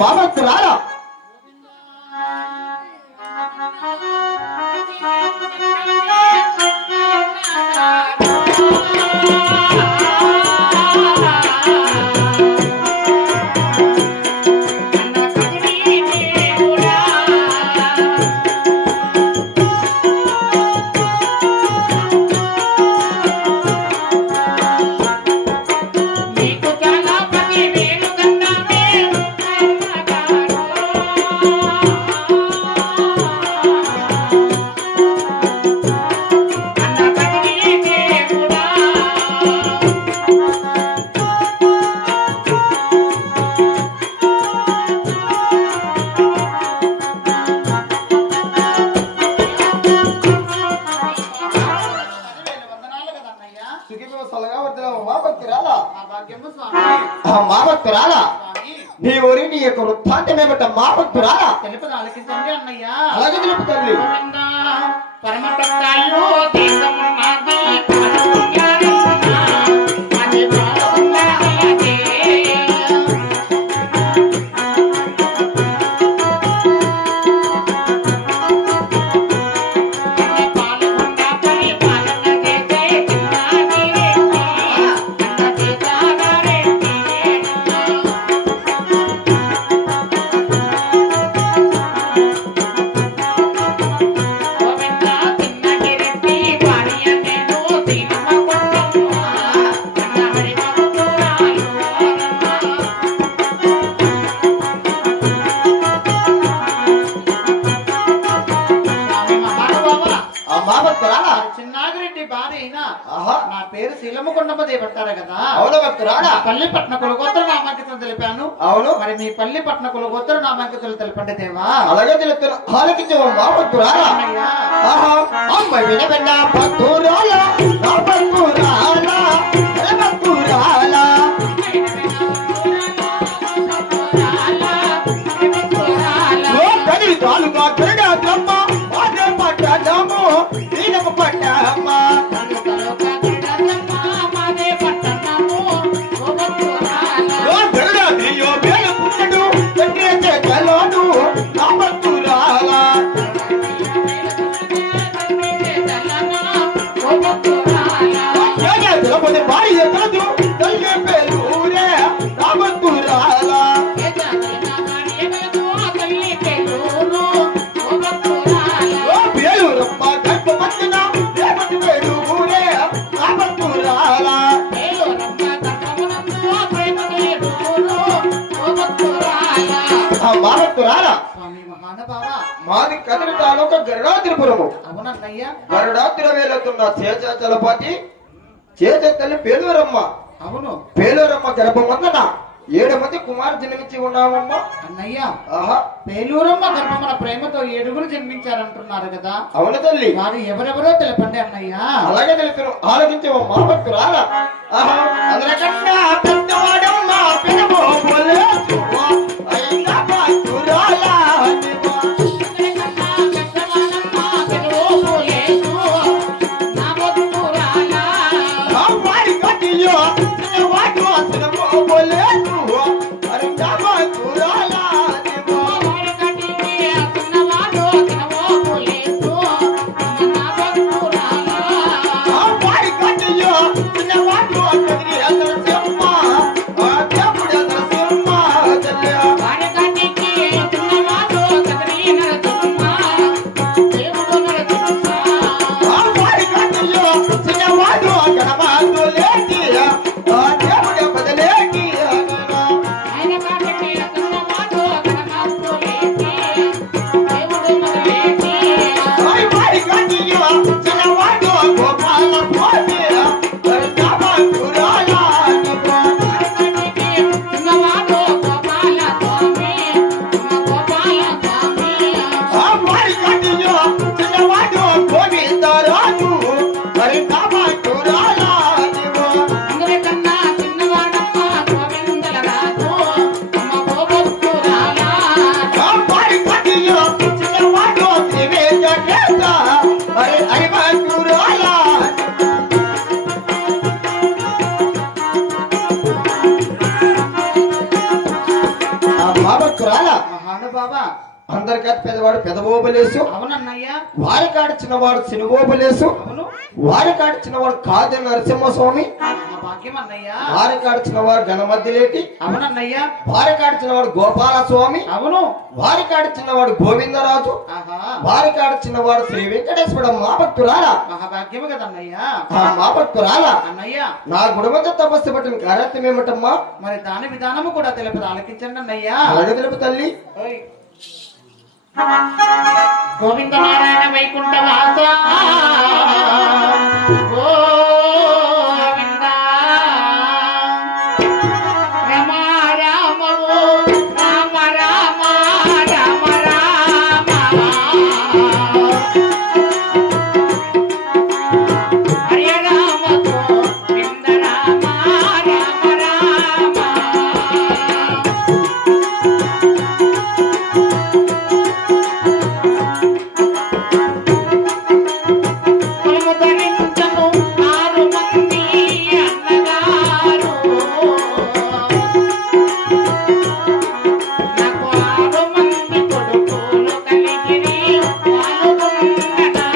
బాబా రారా మా భక్తురాలా నీ ఊరి నీ యొక్క వృత్తాంతమేమిట మా భక్తురాలా తెలుపుదా ఆలకించండి అన్నయ్య. అలాగే తెలుపు తల్లి. పరమ భక్తాయో దేశమున్నది చిన్నాగిరెడ్డి భార్య అయినా నా పేరు శీలమ్మకొండమ్మ దేవతారు కదా. అవును భక్తురాలా. పల్లిపట్న కులగోత్ర నామాంకితం తెలిపాను. అవును. మరి మీ పల్లిపట్న కులగోత్ర నామాంకితులు తెలపండి దేవా. అలాగే తెలుపుతాను. ఆలకించవు మా భక్తురాలా. అమ్మ వినవెన్న భక్తురాలా నా భక్తురాలా భక్తురాలా కది తాలుగా క్రీడాద్రమ్మ వాడే పట్టడము దీనము పట్టమ్మ గరుడాదియో వేల పుట్టడు ఎక్కడే కలోను నా భక్తురాలా. ద్రౌపది భార్య కాదు తల్లి పేరురే నా భక్తురాలా. పేరురమ్మ గర్భపట్టిన రేపటి పేరురే నా భక్తురాలా. మా భక్తురాలా. మాది కదిరి తాలూకా గరుడాద్రిపురము. అవునన్నయ్య. గరుడాద్రి వేలుతున్న చేజ చలపతి చేజ తల్లి పేలూరమ్మ. అవును. పేలూరమ్మ గర్భమందన 7 మంది కుమారు జన్మించి ఉన్నామమ్మా. అన్నయ్య ఆహా పేలూరమ్మ గర్భమున ప్రేమతో 7గురు జన్మించారంటున్నారు కదా. అవును తల్లి. వారు ఎవరెవరో తెలపండి అన్నయ్య. అలాగే తెలుపును. ఆలోచించవు మా భక్తురాలా. ఆహా అందరికన్నా పెద్దవాడమ్మ పెనమో పోలేసు అయినా భక్తురాలా. అందరికీ పెద్దవాడు పెదవోబలేసు, అవునన్నయ్యా, వారి కాడ చిన్నవాడు శనివోబలేసు, అవును, వారి కాడ చిన్నవాడు కాదే నరసింహస్వామి, భాగ్యం అన్నయ్యా, వారి కాడ చిన్నవాడు గణమధ్యలేటి, అవునన్నయ్యా, వారి కాడ చిన్నవాడు గోపాల స్వామి, అవును, వారి కాడ చిన్నవాడు గోవిందరాజు, ఆహా, వారి కాడ చిన్నవాడు శ్రీ వెంకటేశ్వర మా భక్తురాలా, మహాభాగ్యము కదన్నయ్యా, మా భక్తురాలా అన్నయ్యా. నా గుణవంత తపస్సు పట్టిన కార్యత్వం ఏమిటమ్మా? మరి దాని విధానము కూడా తెలుపదు, ఆలకించండి అన్నయ్యా. అలాగే తెలుపు తల్లి. ఓయ్. గోవింద నారాయణ వైకుంఠ వాస గోవింద రమ రామ రామ రామ రామ రామ హరే రామ గోవింద రామ రామ రామ. ధరించను 6 మంది అన్నగారు, నాకు 6 మంది కొడుకులు కలిగిరి పాల్గొండగా.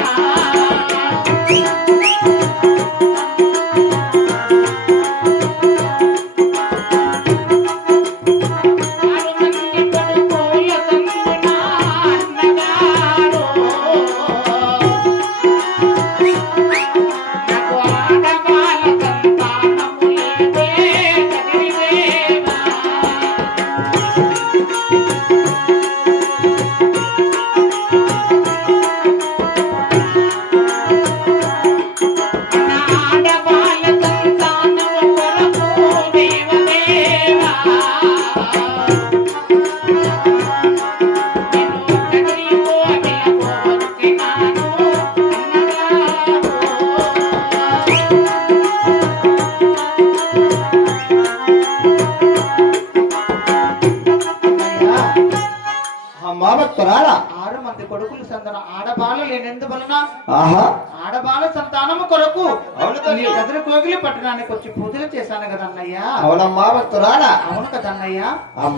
మా భక్తురాలా 6 మంది కొడుకులు సంతానం ఆడబాల లేనందు వలన ఆహా ఆడబాల సంతానము కొరకు అవును తల్లి. నీ గదిరి కోగిలి పట్టణానికి వచ్చి పూజలు చేశాను కదా అన్నయ్య. అవునమ్మా భక్తురాలా, అవును కదా అన్నయ్య.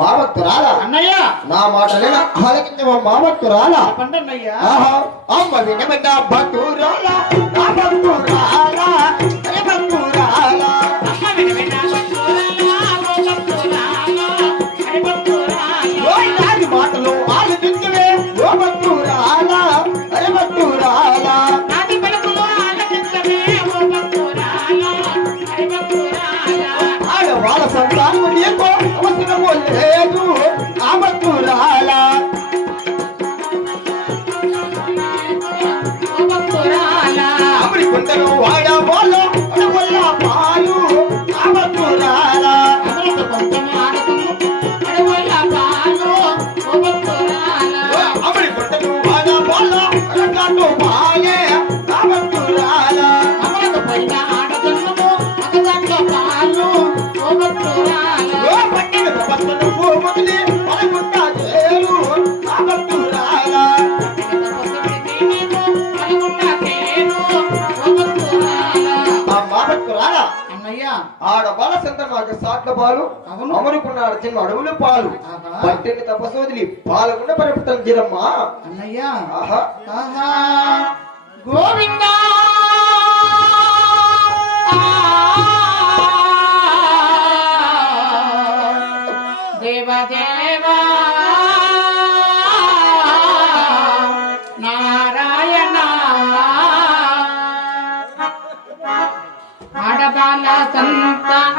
మా భక్తురాలా అన్నయ్య నా మాటలే ఆలకించవ మా భక్తురాలా. చెప్పండి అన్నయ్య. ఆహా అమ్మ వినబడ్డ భక్తురాలా, నా భక్తురాలా, అరే భక్తురాలా. అమ్మ వినవిన భక్తురాలా, ఓ భక్తురాలా, హరి భక్తురాలా. ఓయ్ నాది మాటలు ఆలకించవే ఓ భక్తురాలా, అరే భక్తురాలా. నాది పలుకులు ఆలకించవే, ఓ భక్తురాలా, హరి భక్తురాలా. ఆడవాళ్ళ సంతానం నీకు అవసరము లేదు ఆ భక్తురాలా. ఓ భక్తురాలా. అమరి కొండలు వాడవాళ్ళు అడవుల పాలు ఆ భక్తురాలా. అమృత కొంచెము ఆడకును, అడవుల పాలు, ఓ భక్తురాలా. అమరి కొండలు వాడవాళ్ళు అడగాటు పాలే ఆ భక్తురాలా. అమృత పైన ఆడకును, అగదాంట్లో పాలు, ఓ భక్తురాలా. పట్టిన తపస్సును పూముదిలి పలుకుంటా చేరు ఆ భక్తురాలా. మా భక్తురాలా అన్నయ్య ఆడబాల సంత నాకు సాట్ల పాలు అవును. అమరుకున్నాడు చిన్న అడవుల పాలు ఆహా. పట్టిని తపస్సు వదిలి పాలకుండా పరిపుతం జీరమ్మా. అన్నయ్య ఆహా ఆహా గోవింద దేవదేవా నారాయణ ఆడబాల సంతాన